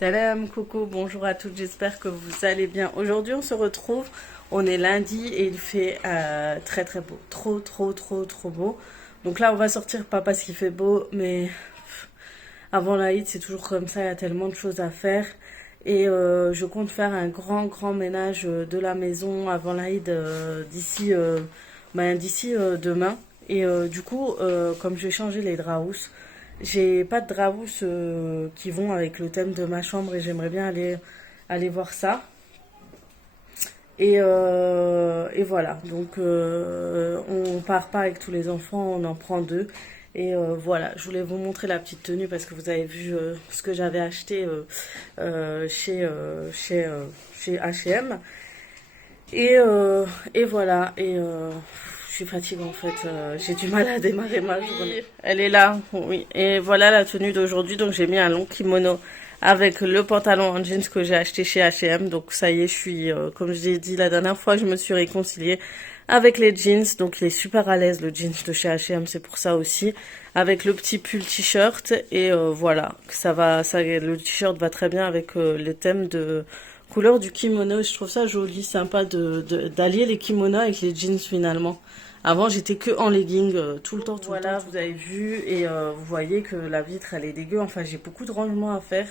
Salam, coucou, bonjour à toutes, j'espère que vous allez bien. Aujourd'hui, on se retrouve, on est lundi et il fait très très beau, trop beau. Donc là, on va sortir, pas parce qu'il fait beau, mais avant l'Aïd, c'est toujours comme ça, il y a tellement de choses à faire. Et je compte faire un grand ménage de la maison avant l'Aïd d'ici demain. Et du coup, comme je vais changer les draps, j'ai pas de draps qui vont avec le thème de ma chambre et j'aimerais bien aller voir ça. Et voilà, donc on part pas avec tous les enfants, on en prend deux. Et voilà, je voulais vous montrer la petite tenue parce que vous avez vu ce que j'avais acheté chez H&M. Et voilà, je suis fatiguée en fait, j'ai du mal à démarrer ma journée. Elle est là, oui. Et voilà la tenue d'aujourd'hui, donc j'ai mis un long kimono avec le pantalon en jeans que j'ai acheté chez H&M. Donc ça y est, je suis, comme je l'ai dit la dernière fois, je me suis réconciliée avec les jeans. Donc il est super à l'aise le jeans de chez H&M, c'est pour ça aussi. Avec le petit pull t-shirt et voilà, le t-shirt va très bien avec le thème de couleur du kimono. Je trouve ça joli, sympa d'allier les kimonos avec les jeans finalement. Avant, j'étais que en legging tout le temps, tout le temps. Voilà, vous avez vu et vous voyez que la vitre, elle est dégueu. Enfin, j'ai beaucoup de rangements à faire,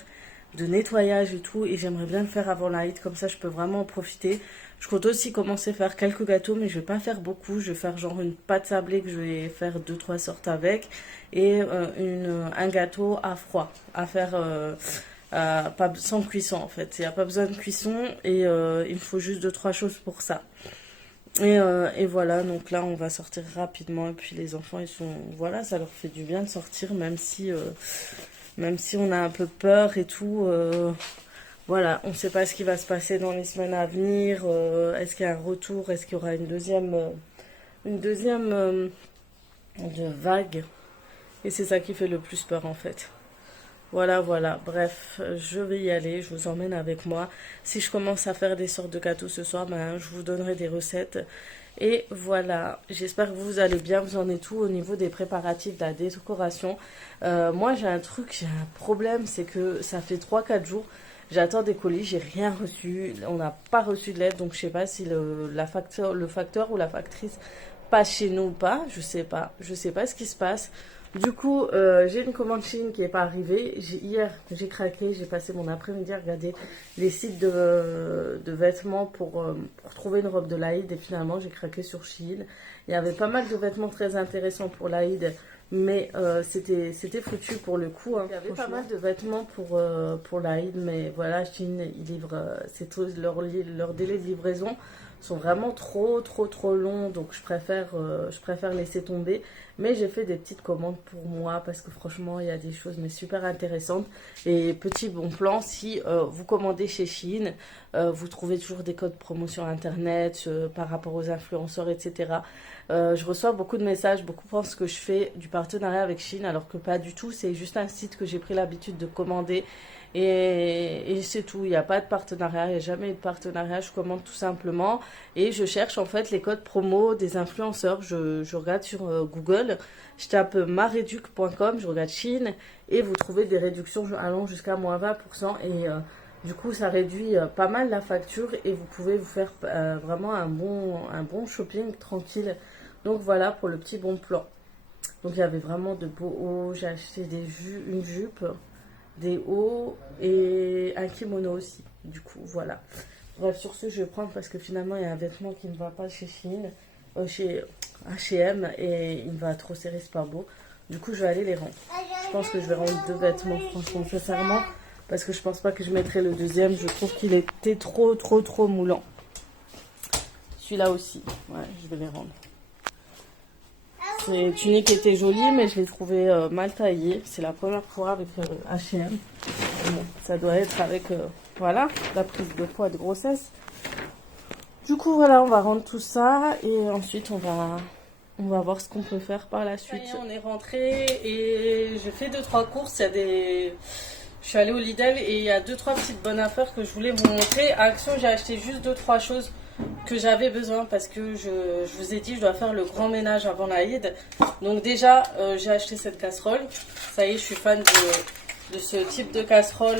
de nettoyage et tout. Et j'aimerais bien le faire avant l'Aïd, comme ça, je peux vraiment en profiter. Je compte aussi commencer à faire quelques gâteaux, mais je vais pas faire beaucoup. Je vais faire genre une pâte sablée que je vais faire 2-3 sortes avec. Et un gâteau à froid, à faire pas, sans cuisson en fait. Il n'y a pas besoin de cuisson et il me faut juste 2-3 choses pour ça. Et voilà, donc là on va sortir rapidement et puis les enfants ils sont, voilà, ça leur fait du bien de sortir même si on a un peu peur et tout, voilà, on ne sait pas ce qui va se passer dans les semaines à venir, est-ce qu'il y a un retour, est-ce qu'il y aura une deuxième de vague, et c'est ça qui fait le plus peur en fait. Voilà, bref, je vais y aller, je vous emmène avec moi. Si je commence à faire des sortes de gâteaux ce soir, ben, je vous donnerai des recettes. Et voilà, j'espère que vous allez bien, vous en êtes tout au niveau des préparatifs, de la décoration. Moi j'ai j'ai un problème, c'est que ça fait 3-4 jours, j'attends des colis, j'ai rien reçu, on n'a pas reçu de lettre, donc je sais pas si le facteur ou la factrice passe chez nous ou pas, je sais pas ce qui se passe. Du coup, j'ai une commande Chine qui n'est pas arrivée. Hier, j'ai craqué, j'ai passé mon après-midi à regarder les sites de vêtements pour trouver une robe de l'Aïd. Et finalement, j'ai craqué sur Chine. Il y avait pas mal de vêtements très intéressants pour l'Aïd, mais c'était foutu pour le coup, hein. Il y avait pas mal de vêtements pour l'Aïd, mais voilà, Chine, ils livrent, leur délai de livraison sont vraiment trop longs, donc je préfère laisser tomber. Mais j'ai fait des petites commandes pour moi parce que franchement il y a des choses mais super intéressantes. Et petit bon plan, si vous commandez chez Shein, vous trouvez toujours des codes promo sur internet par rapport aux influenceurs, etc. Je reçois beaucoup de messages, beaucoup pensent que je fais du partenariat avec Shein alors que pas du tout, c'est juste un site que j'ai pris l'habitude de commander. Et c'est tout, il n'y a pas de partenariat, il n'y a jamais eu de partenariat, je commande tout simplement et je cherche en fait les codes promo des influenceurs. Je regarde sur Google, je tape mareduc.com, je regarde Chine et vous trouvez des réductions allant jusqu'à moins 20% et du coup ça réduit pas mal la facture et vous pouvez vous faire vraiment un bon shopping tranquille. Donc voilà pour le petit bon plan. Donc il y avait vraiment de beaux hauts, j'ai acheté une jupe, des hauts et un kimono aussi. Du coup, voilà. Bref, sur ce, je vais prendre parce que finalement, il y a un vêtement qui ne va pas chez Shein, chez H&M et il va trop serré, c'est pas beau. Du coup, je vais aller les rendre. Je pense que je vais rendre 2 vêtements, franchement, sincèrement, parce que je pense pas que je mettrai le deuxième. Je trouve qu'il était trop moulant. Celui-là aussi, ouais, je vais les rendre. Ces tuniques étaient jolies, mais je les trouvais mal taillées. C'est la première fois avec H&M. Bon, ça doit être avec voilà, la prise de poids de grossesse. Du coup, voilà, on va rendre tout ça et ensuite on va voir ce qu'on peut faire par la suite. Ça y est, on est rentré et j'ai fait 2-3 courses. Je suis allée au Lidl et il y a 2-3 petites bonnes affaires que je voulais vous montrer. À Action, j'ai acheté juste 2-3 choses que j'avais besoin parce que je vous ai dit je dois faire le grand ménage avant l'Aïd. Donc déjà j'ai acheté cette casserole. Ça y est, je suis fan de ce type de casserole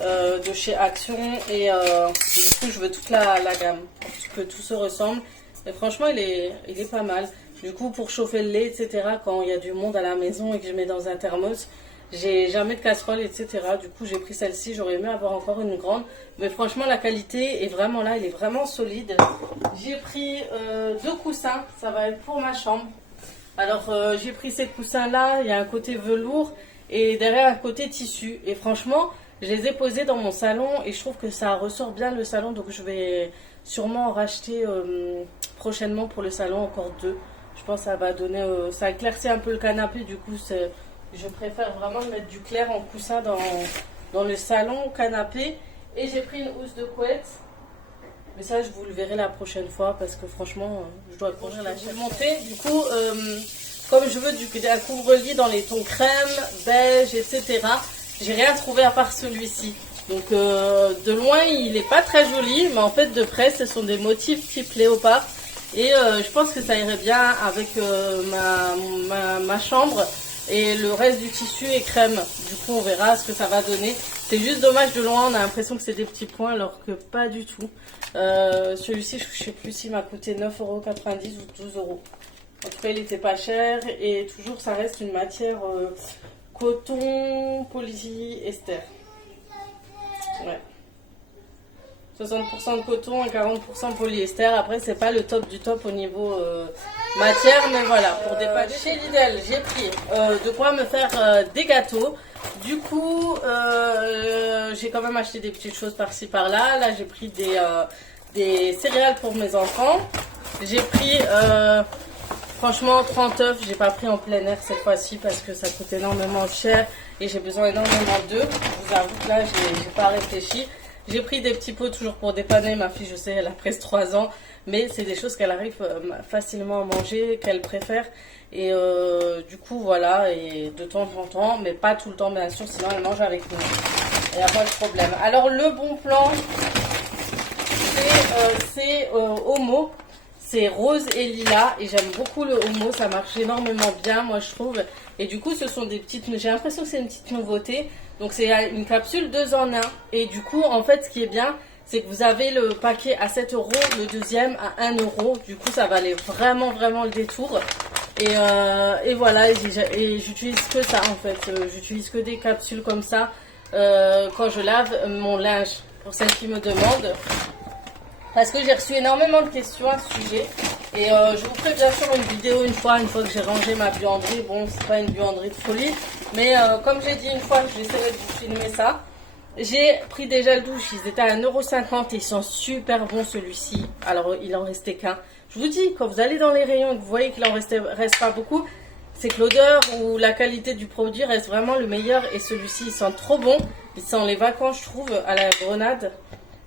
de chez Action. Et du coup, je veux toute la gamme pour que tout se ressemble. Et franchement, il est pas mal. Du coup, pour chauffer le lait, etc., quand il y a du monde à la maison et que je mets dans un thermos, j'ai jamais de casserole, etc. Du coup, j'ai pris celle-ci. J'aurais aimé avoir encore une grande. Mais franchement, la qualité est vraiment là. Elle est vraiment solide. J'ai pris 2 coussins. Ça va être pour ma chambre. Alors, j'ai pris ces coussins-là. Il y a un côté velours et derrière un côté tissu. Et franchement, je les ai posés dans mon salon et je trouve que ça ressort bien le salon. Donc, je vais sûrement en racheter prochainement pour le salon encore 2. Je pense que ça va donner... ça éclaircit un peu le canapé. Du coup, je préfère vraiment mettre du clair en coussin dans le salon, canapé. Et j'ai pris une housse de couette. Mais ça, je vous le verrai la prochaine fois parce que franchement, je dois courir la chaîne. Monter. Du coup, comme je veux un couvre-lit dans les tons crème, beige, etc., j'ai rien trouvé à part celui-ci. Donc, de loin, il n'est pas très joli, mais en fait, de près, ce sont des motifs type léopard. Et je pense que ça irait bien avec ma chambre. Et le reste du tissu est crème. Du coup, on verra ce que ça va donner. C'est juste dommage de loin, on a l'impression que c'est des petits points alors que pas du tout. Celui-ci, je ne sais plus s'il m'a coûté 9,90 € ou 12 €. En tout cas, il était pas cher et toujours, ça reste une matière coton polyester. Ouais. 60% de coton et 40% polyester. Après, c'est pas le top du top au niveau matière, mais voilà. Pour dépanner chez Lidl, j'ai pris de quoi me faire des gâteaux. Du coup, j'ai quand même acheté des petites choses par-ci par-là. Là, j'ai pris des céréales pour mes enfants. J'ai pris, franchement, 30 œufs. J'ai pas pris en plein air cette fois-ci parce que ça coûte énormément cher et j'ai besoin énormément d'œufs. Je vous avoue que là, j'ai pas réfléchi. J'ai pris des petits pots toujours pour dépanner. Ma fille, je sais, elle a presque 3 ans. Mais c'est des choses qu'elle arrive facilement à manger, qu'elle préfère. Et du coup, voilà. Et de temps en temps, mais pas tout le temps, bien sûr. Sinon, elle mange avec nous. Il n'y a pas de problème. Alors, le bon plan, c'est Homo. C'est rose et lilas. Et j'aime beaucoup le Homo. Ça marche énormément bien, moi, je trouve. Et du coup, ce sont des petites... J'ai l'impression que c'est une petite nouveauté. Donc c'est une capsule 2 en 1 et du coup en fait ce qui est bien c'est que vous avez le paquet à 7 €, le deuxième à 1 €. Du coup ça valait vraiment le détour et voilà et j'utilise que ça en fait. J'utilise que des capsules comme ça quand je lave mon linge pour celles qui me demandent. Parce que j'ai reçu énormément de questions à ce sujet. Et je vous ferai bien sûr une vidéo une fois que j'ai rangé ma buanderie. Bon, c'est pas une buanderie de folie. Mais comme j'ai dit une fois, j'essaierai de vous filmer ça. J'ai pris des gels douche. Ils étaient à 1,50 € et ils sont super bons celui-ci. Alors, il en restait qu'un. Je vous dis, quand vous allez dans les rayons et que vous voyez qu'il en reste pas beaucoup, c'est que l'odeur ou la qualité du produit reste vraiment le meilleur. Et celui-ci, il sent trop bon. Il sent les vacances, je trouve, à la grenade.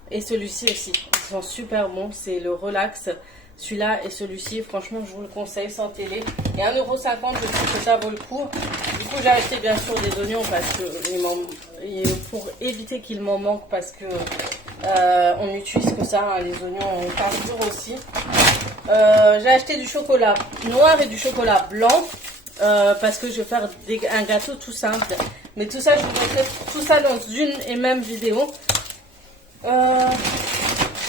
Et celui-ci aussi, ils sont super bons, c'est le Relax. Celui-là et celui-ci, franchement, je vous le conseille, sans télé. Et 1,50 €, je trouve que ça vaut le coup. Du coup, j'ai acheté bien sûr des oignons parce que pour éviter qu'il m'en manque parce que on n'utilise que ça, hein, les oignons par jour aussi. J'ai acheté du chocolat noir et du chocolat blanc parce que je vais faire un gâteau tout simple. Mais tout ça, je vous montrerai tout ça dans une et même vidéo.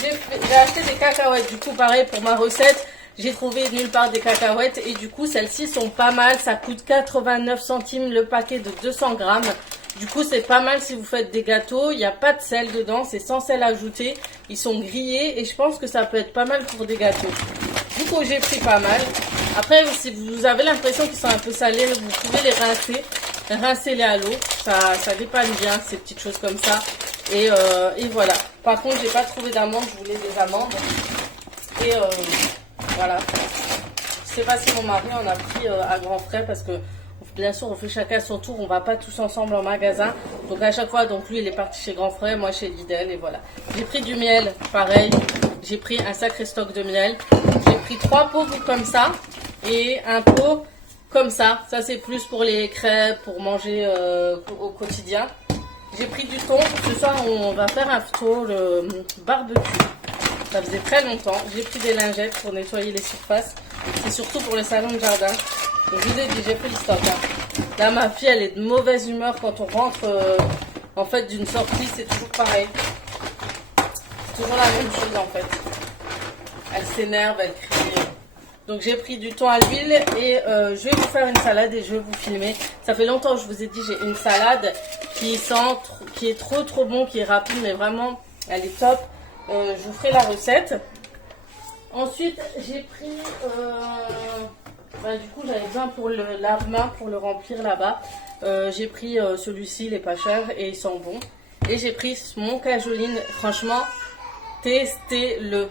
J'ai acheté des cacahuètes. Du coup, pareil pour ma recette, j'ai trouvé nulle part des cacahuètes et du coup, celles-ci sont pas mal. Ça coûte 89 centimes le paquet de 200 grammes. Du coup, c'est pas mal si vous faites des gâteaux. Il n'y a pas de sel dedans, c'est sans sel ajouté. Ils sont grillés et je pense que ça peut être pas mal pour des gâteaux. Du coup, j'ai pris pas mal. Après, si vous avez l'impression qu'ils sont un peu salés, vous pouvez les rincer. Rincez-les à l'eau. Ça dépanne bien, ces petites choses comme ça. Et voilà. Par contre, j'ai pas trouvé d'amandes. Je voulais des amandes. Et voilà. Je sais pas si mon mari en a pris à grands frais parce que bien sûr, on fait chacun son tour. On va pas tous ensemble en magasin. Donc à chaque fois, donc lui, il est parti chez Grand Frère, moi chez Lidl et voilà. J'ai pris du miel, pareil. J'ai pris un sacré stock de miel. J'ai pris 3 pots comme ça et un pot comme ça. Ça, c'est plus pour les crêpes, pour manger au quotidien. J'ai pris du thon. Ce soir, on va faire un barbecue. Ça faisait très longtemps. J'ai pris des lingettes pour nettoyer les surfaces. C'est surtout pour le salon de jardin. Donc, je vous ai dit, j'ai pris le stock. Hein. Là, ma fille, elle est de mauvaise humeur quand on rentre en fait, d'une sortie, c'est toujours pareil. C'est toujours la même chose, en fait. Elle s'énerve, elle crie. Donc, j'ai pris du thon à l'huile et je vais vous faire une salade et je vais vous filmer. Ça fait longtemps que je vous ai dit, j'ai une salade qui est trop bon, qui est rapide, mais vraiment, elle est top. Je vous ferai la recette. Ensuite, j'ai pris... du coup, j'avais besoin pour le lave-main, pour le remplir là-bas. J'ai pris celui-ci, il est pas cher et ils sont bons. Et j'ai pris mon cajoline. Franchement, testez-le.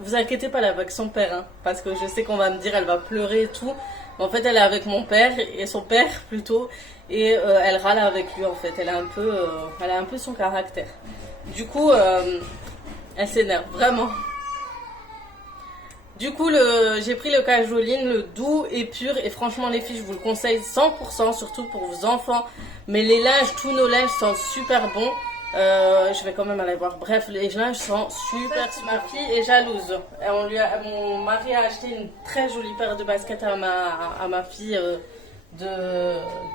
Vous inquiétez pas, elle est avec son père, hein, parce que je sais qu'on va me dire elle va pleurer et tout. Mais en fait, elle est avec mon père et son père plutôt, et elle râle avec lui en fait. Elle a un peu son caractère. Du coup, elle s'énerve vraiment. Du coup, j'ai pris le cajoline, le doux et pur. Et franchement, les filles, je vous le conseille 100%, surtout pour vos enfants. Mais les linges, tous nos linges sont super bons. Je vais quand même aller voir. Bref, les linges sont super. Ma fille est jalouse. Mon mari a acheté une très jolie paire de baskets à ma fille de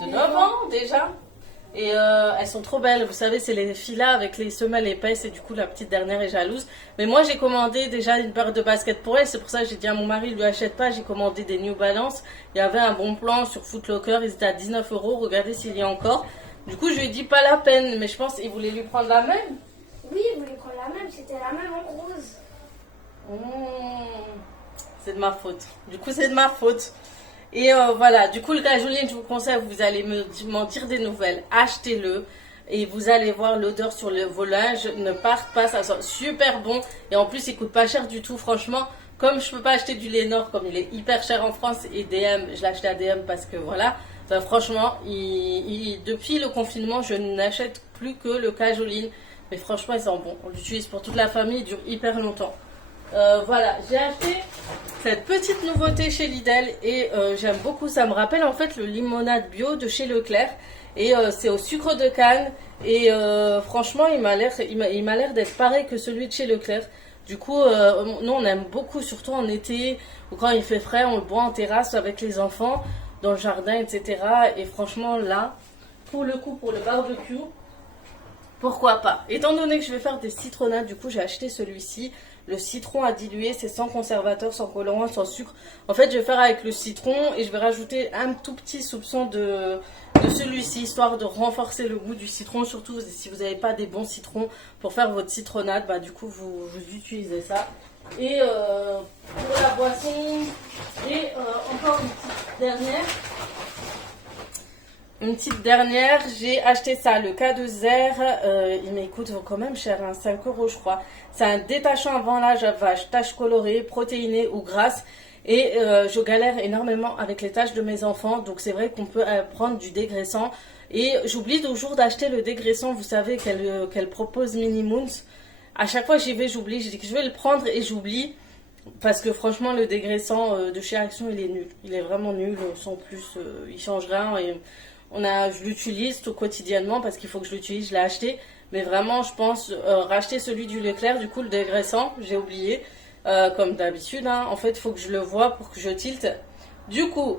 9 ans déjà. Et elles sont trop belles, vous savez, c'est les filles là avec les semelles épaisses et du coup la petite dernière est jalouse. Mais moi j'ai commandé déjà une paire de baskets pour elle, c'est pour ça que j'ai dit à mon mari, lui achète pas, j'ai commandé des New Balance. Il y avait un bon plan sur Foot Locker, ils étaient à 19 €, regardez s'il y a encore. Du coup je lui ai dit pas la peine, mais je pense qu'il voulait lui prendre la même. Oui, il voulait prendre la même, c'était la même en rose. C'est de ma faute, du coup c'est de ma faute. Et voilà, du coup le cajoline, je vous conseille, vous allez m'en dire des nouvelles, achetez-le et vous allez voir l'odeur sur vos linges, ne parte pas, ça sent super bon et en plus il coûte pas cher du tout, franchement. Comme je peux pas acheter du Lénore, comme il est hyper cher en France et DM, je l'ai acheté à DM parce que voilà, ben, franchement, depuis le confinement, je n'achète plus que le cajoline, mais franchement il sent bon, on l'utilise pour toute la famille, il dure hyper longtemps. Voilà, j'ai acheté cette petite nouveauté chez Lidl et j'aime beaucoup. Ça me rappelle en fait le limonade bio de chez Leclerc et c'est au sucre de canne et franchement il m'a l'air d'être pareil que celui de chez Leclerc. Du coup, nous on aime beaucoup, surtout en été ou quand il fait frais, on le boit en terrasse avec les enfants dans le jardin, etc. Et franchement là, pour le coup, pour le barbecue, pourquoi pas. Étant donné que je vais faire des citronnades, du coup j'ai acheté celui-ci. Le citron à diluer, c'est sans conservateur, sans colorant, sans sucre. En fait, je vais faire avec le citron et je vais rajouter un tout petit soupçon de celui-ci, histoire de renforcer le goût du citron. Surtout si vous n'avez pas des bons citrons pour faire votre citronnade, bah, du coup, vous utilisez ça. Et pour la boisson, j'ai encore une petite dernière. Une petite dernière, j'ai acheté ça, le K2R, il m'écoute quand même cher, hein, 5 € je crois. C'est un détachant avant l'âge à vache, taches colorées, protéinées ou grasses. Et je galère énormément avec les taches de mes enfants, donc c'est vrai qu'on peut prendre du dégraissant. Et j'oublie toujours d'acheter le dégraissant, vous savez, qu'elle propose Mini Moons. À chaque fois j'y vais, j'oublie, je dis que je vais le prendre et j'oublie. Parce que franchement, le dégraissant de chez Action, il est nul. Il est vraiment nul, sans plus, il change rien. Et je l'utilise tout quotidiennement parce qu'il faut que je l'utilise, je l'ai acheté. Mais vraiment, je pense racheter celui du Leclerc, du coup, le dégraissant, j'ai oublié. Comme d'habitude, hein. En fait, il faut que je le voie pour que je tilte. Du coup,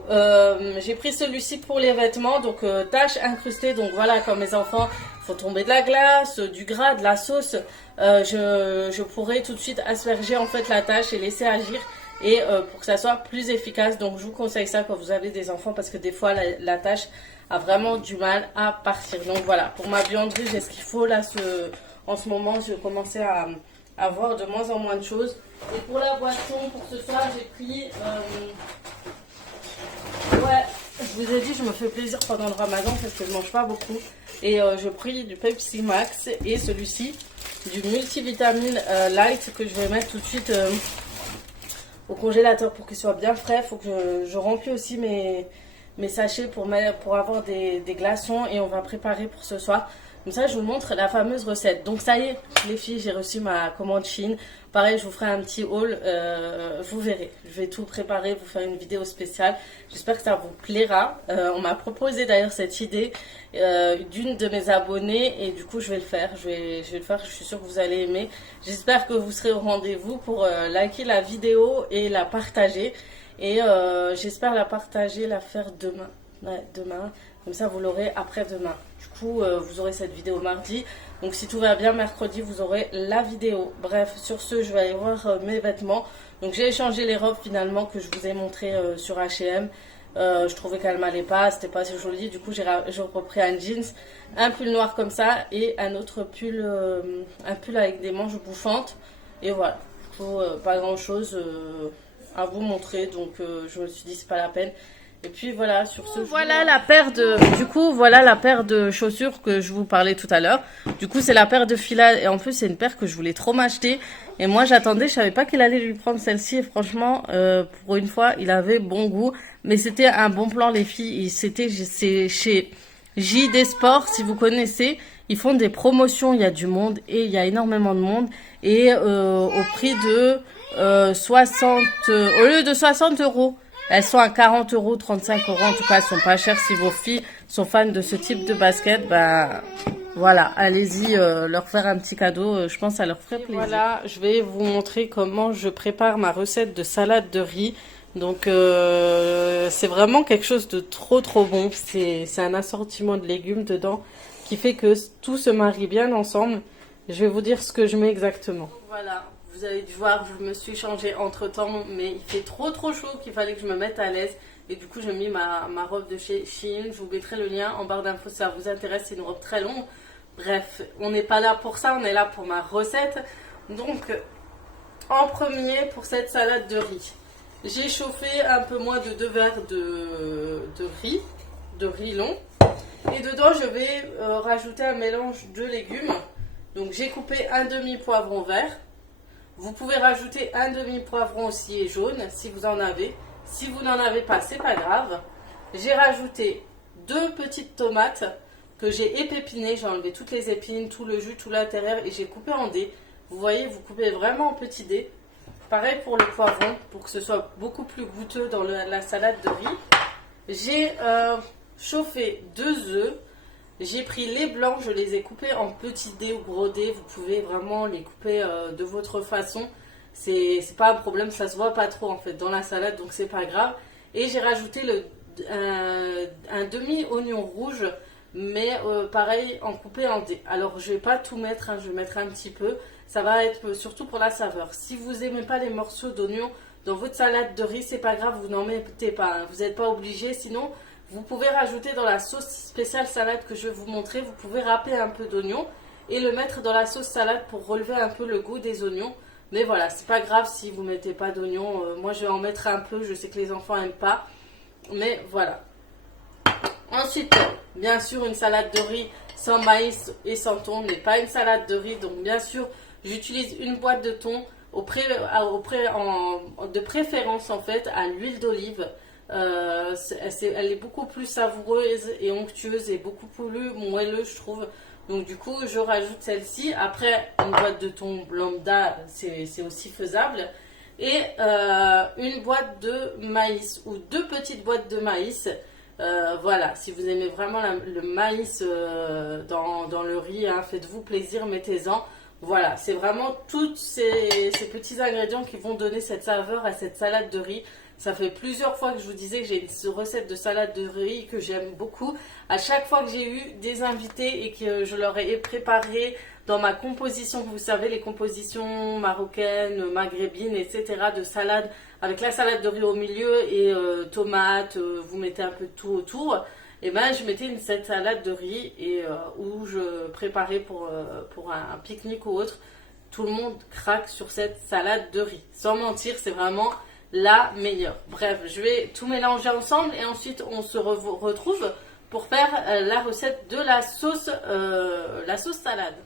j'ai pris celui-ci pour les vêtements, donc taches incrustées. Donc voilà, comme mes enfants, il faut tomber de la glace, du gras, de la sauce. Je pourrais tout de suite asperger en fait la tache et laisser agir. Et pour que ça soit plus efficace, donc je vous conseille ça quand vous avez des enfants parce que des fois la tâche a vraiment du mal à partir. Donc voilà, pour ma buanderie, j'ai ce qu'il faut là. En ce moment, je commençais à avoir de moins en moins de choses. Et pour la boisson, pour ce soir, j'ai pris... ouais, je vous ai dit, je me fais plaisir pendant le ramadan parce que je mange pas beaucoup. Et je pris du Pepsi Max et celui-ci, du multivitamine light que je vais mettre tout de suite... au congélateur pour qu'il soit bien frais. Il faut que je remplis aussi mes sachets pour avoir des glaçons et on va préparer pour ce soir. Comme ça, je vous montre la fameuse recette. Donc ça y est, les filles, j'ai reçu ma commande Chine. Pareil, je vous ferai un petit haul, vous verrez. Je vais tout préparer, vous faire une vidéo spéciale. J'espère que ça vous plaira. On m'a proposé d'ailleurs cette idée d'une de mes abonnées et du coup, je vais le faire. Je vais le faire, je suis sûre que vous allez aimer. J'espère que vous serez au rendez-vous pour liker la vidéo et la partager. Et j'espère la partager, la faire demain. Ouais, demain. Comme ça, vous l'aurez après-demain. Du coup, vous aurez cette vidéo mardi. Donc si tout va bien, mercredi, vous aurez la vidéo. Bref, sur ce, je vais aller voir mes vêtements. Donc j'ai échangé les robes finalement que je vous ai montrées sur H&M. Je trouvais qu'elle m'allait pas, c'était pas assez joli. Du coup, j'ai repris un jeans, un pull noir comme ça et un autre pull, un pull avec des manches bouffantes. Et voilà, du coup, pas grand chose à vous montrer. Donc je me suis dit, c'est pas la peine. Et puis voilà, sur ce, voilà la paire de, du coup, voilà la paire de chaussures que je vous parlais tout à l'heure. Du coup, c'est la paire de Fila et en plus, c'est une paire que je voulais trop m'acheter. Et moi, j'attendais, je savais pas qu'il allait lui prendre celle-ci. Et franchement, pour une fois, il avait bon goût. Mais c'était un bon plan, les filles. C'est chez JD Sport, si vous connaissez. Ils font des promotions, il y a du monde et il y a énormément de monde. Et au prix de 60, au lieu de 60 euros. Elles sont à 40 euros, 35 euros. En tout cas, elles sont pas chères. Si vos filles sont fans de ce type de basket, bah voilà, allez-y leur faire un petit cadeau. Je pense que ça leur ferait plaisir. Voilà, je vais vous montrer comment je prépare ma recette de salade de riz. Donc, c'est vraiment quelque chose de trop bon. C'est un assortiment de légumes dedans qui fait que tout se marie bien ensemble. Je vais vous dire ce que je mets exactement. Voilà. Vous avez dû voir, je me suis changée entre temps, mais il fait trop chaud qu'il fallait que je me mette à l'aise. Et du coup, j'ai mis ma robe de chez Shein. Je vous mettrai le lien en barre d'infos si ça vous intéresse. C'est une robe très longue. Bref, on n'est pas là pour ça, on est là pour ma recette. Donc, en premier, pour cette salade de riz, j'ai chauffé un peu moins de 2 verres de riz long. Et dedans, je vais rajouter un mélange de légumes. Donc, j'ai coupé un demi-poivron vert. Vous pouvez rajouter un demi-poivron aussi jaune si vous en avez. Si vous n'en avez pas, c'est pas grave. J'ai rajouté 2 petites tomates que j'ai épinées. J'ai enlevé toutes les épines, tout le jus, tout l'intérieur et j'ai coupé en dés. Vous voyez, vous coupez vraiment en petits dés. Pareil pour le poivron pour que ce soit beaucoup plus goûteux dans la salade de riz. J'ai chauffé 2 œufs. J'ai pris les blancs, je les ai coupés en petits dés ou gros dés. Vous pouvez vraiment les couper de votre façon. C'est pas un problème, ça se voit pas trop en fait dans la salade, donc c'est pas grave. Et j'ai rajouté un demi-oignon rouge, mais pareil en coupé en dés. Alors je vais pas tout mettre, hein, je vais mettre un petit peu. Ça va être surtout pour la saveur. Si vous aimez pas les morceaux d'oignon dans votre salade de riz, c'est pas grave, vous n'en mettez pas. Hein. Vous n'êtes pas obligé, sinon... Vous pouvez rajouter dans la sauce spéciale salade que je vais vous montrer, vous pouvez râper un peu d'oignon et le mettre dans la sauce salade pour relever un peu le goût des oignons. Mais voilà, c'est pas grave si vous mettez pas d'oignons. Moi, je vais en mettre un peu, je sais que les enfants n'aiment pas. Mais voilà. Ensuite, bien sûr, une salade de riz sans maïs et sans thon n'est pas une salade de riz. Donc, bien sûr, j'utilise une boîte de thon de préférence en fait à l'huile d'olive. Elle est beaucoup plus savoureuse et onctueuse et beaucoup plus moelleuse, je trouve. Donc du coup, je rajoute celle-ci. Après, une boîte de thon lambda, c'est aussi faisable. Et une boîte de maïs ou 2 petites boîtes de maïs. Voilà, si vous aimez vraiment le maïs dans le riz, hein, faites-vous plaisir, mettez-en. Voilà, c'est vraiment tous ces petits ingrédients qui vont donner cette saveur à cette salade de riz. Ça fait plusieurs fois que je vous disais que j'ai une recette de salade de riz que j'aime beaucoup. À chaque fois que j'ai eu des invités et que je leur ai préparé dans ma composition, vous savez, les compositions marocaines, maghrébines, etc. de salade, avec la salade de riz au milieu et tomates, vous mettez un peu de tout autour. Et ben je mettais cette salade de riz et où je préparais pour un pique-nique ou autre. Tout le monde craque sur cette salade de riz. Sans mentir, c'est vraiment la meilleure. Bref, je vais tout mélanger ensemble et ensuite on se retrouve pour faire la recette de la sauce salade.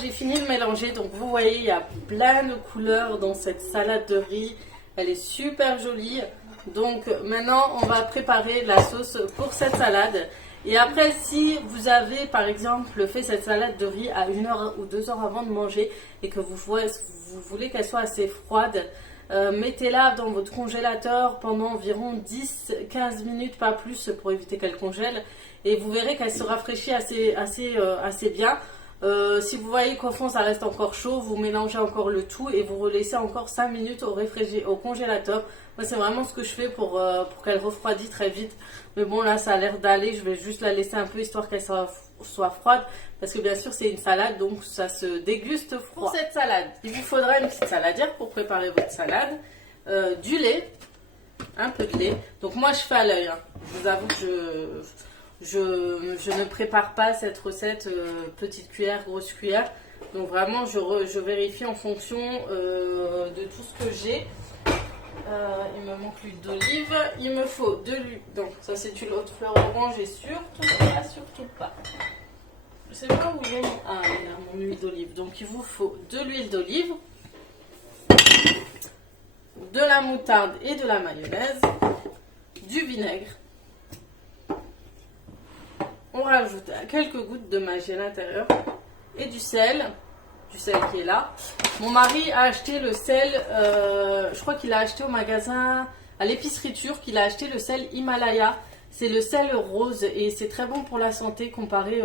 j'ai fini de mélanger. Donc vous voyez, il y a plein de couleurs dans cette salade de riz. Elle est super jolie. Donc maintenant, on va préparer la sauce pour cette salade. Et après, si vous avez par exemple fait cette salade de riz à 1 heure ou 2 heures avant de manger et que vous voulez qu'elle soit assez froide, mettez-la dans votre congélateur pendant environ 10-15 minutes, pas plus, pour éviter qu'elle congèle. Et vous verrez qu'elle se rafraîchit assez bien. Si vous voyez qu'au fond ça reste encore chaud, vous mélangez encore le tout et vous relaissez encore 5 minutes au congélateur. Moi c'est vraiment ce que je fais pour qu'elle refroidisse très vite. Mais bon là ça a l'air d'aller, je vais juste la laisser un peu histoire qu'elle soit froide. Parce que bien sûr c'est une salade donc ça se déguste froid. Pour cette salade, il vous faudra une petite saladière pour préparer votre salade. Du lait, un peu de lait. Donc moi je fais à l'œil, hein. Je vous avoue que je ne prépare pas cette recette petite cuillère, grosse cuillère. Donc vraiment, je vérifie en fonction de tout ce que j'ai. Il me manque l'huile d'olive. Il me faut de l'huile. Donc ça c'est une autre fleur orange et surtout pas. Je sais pas où j'ai mon huile d'olive. Donc il vous faut de l'huile d'olive, de la moutarde et de la mayonnaise, du vinaigre. On rajoute quelques gouttes de magie à l'intérieur et du sel qui est là. Mon mari a acheté le sel, je crois qu'il a acheté au magasin, à l'épicerie turque, il a acheté le sel Himalaya. C'est le sel rose et c'est très bon pour la santé comparé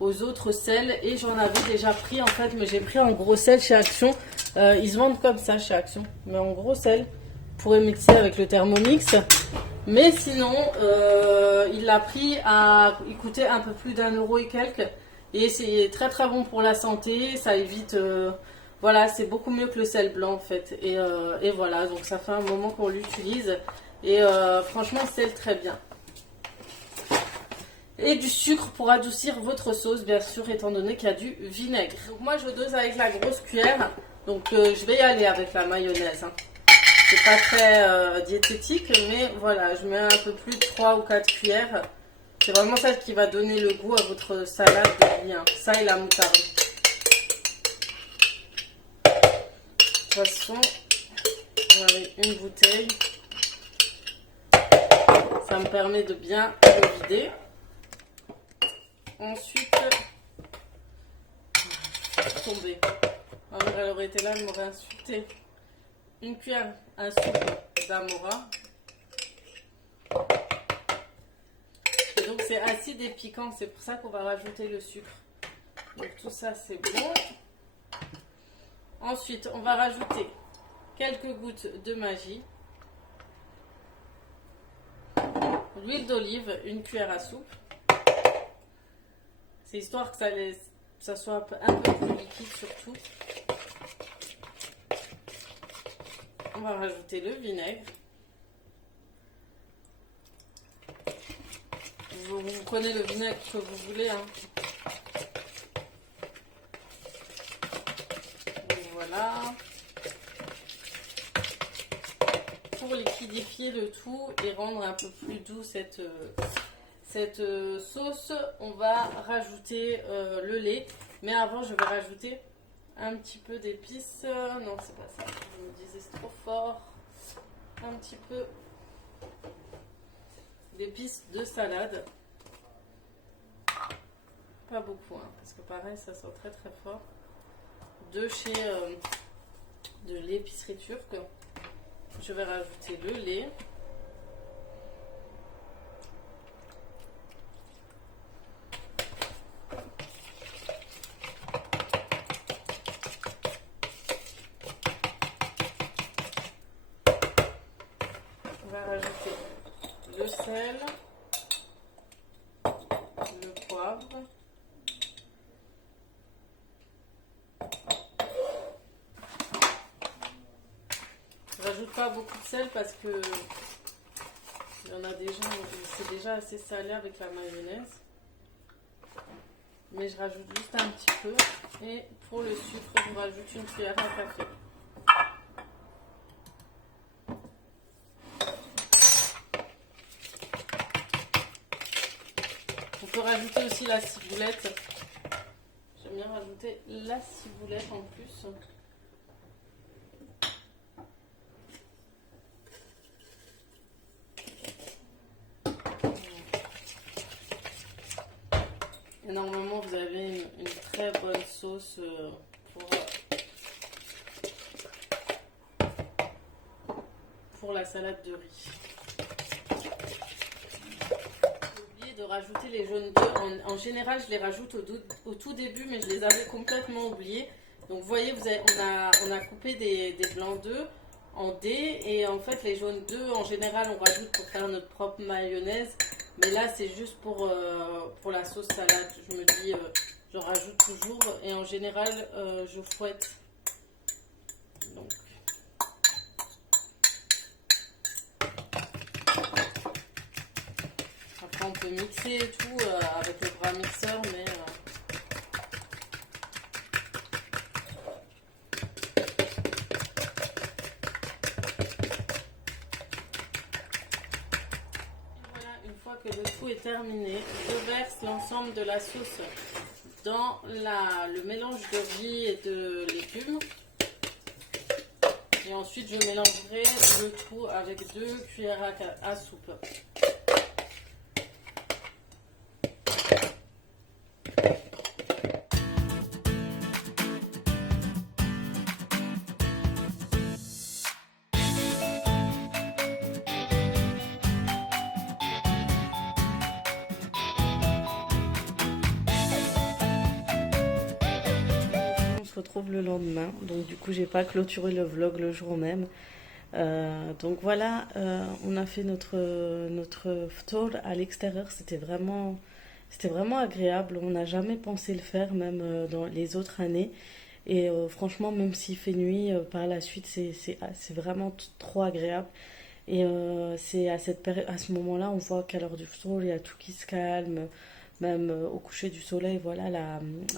aux autres sels. Et j'en avais déjà pris en fait, mais j'ai pris en gros sel chez Action. Ils se vendent comme ça chez Action, mais en gros sel. Vous pourrez mixer avec le Thermomix. Mais sinon, il l'a pris il coûtait un peu plus d'1 € et quelques. Et c'est très très bon pour la santé, ça évite, voilà, c'est beaucoup mieux que le sel blanc en fait. Et voilà, donc ça fait un moment qu'on l'utilise. Et franchement, c'est très bien. Et du sucre pour adoucir votre sauce, bien sûr, étant donné qu'il y a du vinaigre. Donc moi, je dose avec la grosse cuillère. Donc je vais y aller avec la mayonnaise, hein. C'est pas très diététique, mais voilà, je mets un peu plus de 3 ou 4 cuillères. C'est vraiment ça qui va donner le goût à votre salade de riz, hein. Ça et la moutarde. De toute façon, on avait une bouteille. Ça me permet de bien le vider. Ensuite, tomber. Alors, elle aurait été là, elle m'aurait insulté. Une cuillère à soupe d'amora. Et donc c'est acide et piquant, c'est pour ça qu'on va rajouter le sucre. Donc tout ça c'est bon. Ensuite on va rajouter quelques gouttes de magie. L'huile d'olive, une cuillère à soupe. C'est histoire que ça soit un peu plus liquide surtout. On va rajouter le vinaigre. Vous prenez le vinaigre que vous voulez, hein. Voilà. Pour liquidifier le tout et rendre un peu plus doux cette sauce, on va rajouter le lait. Mais avant, je vais rajouter un petit peu d'épices. Non, c'est pas ça. Je me disais, c'est trop fort. Un petit peu d'épices de salade. Pas beaucoup, hein, parce que pareil, ça sent très très fort. De l'épicerie turque. Je vais rajouter le lait. On va rajouter le sel, le poivre. Je rajoute pas beaucoup de sel parce que il y en a déjà, c'est déjà assez salé avec la mayonnaise. Mais je rajoute juste un petit peu. Et pour le sucre, je rajoute une cuillère à café. On peut rajouter aussi la ciboulette. J'aime J'aime bien rajouter la ciboulette en plus. Et normalement, vous avez une très bonne sauce pour la salade de riz. J'ai oublié de rajouter les jaunes d'œufs. En général, je les rajoute au tout début, mais je les avais complètement oubliés. Donc, vous voyez, on a coupé des blancs d'œufs en dés. Et en fait, les jaunes d'œufs, en général, on rajoute pour faire notre propre mayonnaise. Mais là, c'est juste pour la sauce salade. Je me dis, je rajoute toujours. Et en général, je fouette. Donc. Après, on peut mixer et tout avec le bras mixeur, mais... Une fois que le tout est terminé, je verse l'ensemble de la sauce dans le mélange de riz et de légumes. Et ensuite, je mélangerai le tout avec 2 cuillères à soupe. Retrouve le lendemain, donc du coup j'ai pas clôturé le vlog le jour même. Donc voilà, on a fait notre tour à l'extérieur. C'était vraiment agréable. On n'a jamais pensé le faire, même dans les autres années. Et franchement, même s'il fait nuit, par la suite, c'est vraiment trop agréable. Et c'est à ce moment-là, on voit qu'à l'heure du jour, il y a tout qui se calme. Même au coucher du soleil, voilà,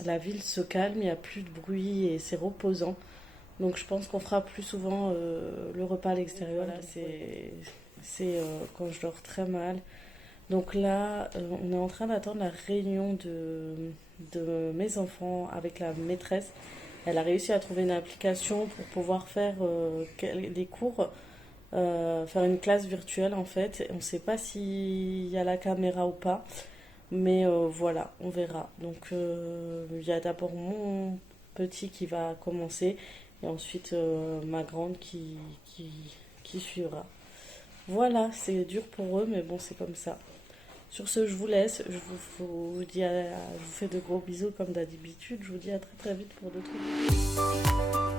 la ville se calme, il n'y a plus de bruit et c'est reposant. Donc je pense qu'on fera plus souvent le repas à l'extérieur. Voilà, c'est quand je dors très mal. Donc là, on est en train d'attendre la réunion de mes enfants avec la maîtresse. Elle a réussi à trouver une application pour pouvoir faire des cours, faire une classe virtuelle en fait. On ne sait pas s'il y a la caméra ou pas. Mais voilà, on verra. Donc il y a d'abord mon petit qui va commencer et ensuite ma grande qui suivra. Voilà, c'est dur pour eux, mais bon, c'est comme ça. Sur ce, je vous laisse. Je vous fais de gros bisous comme d'habitude. Je vous dis à très très vite pour d'autres vidéos.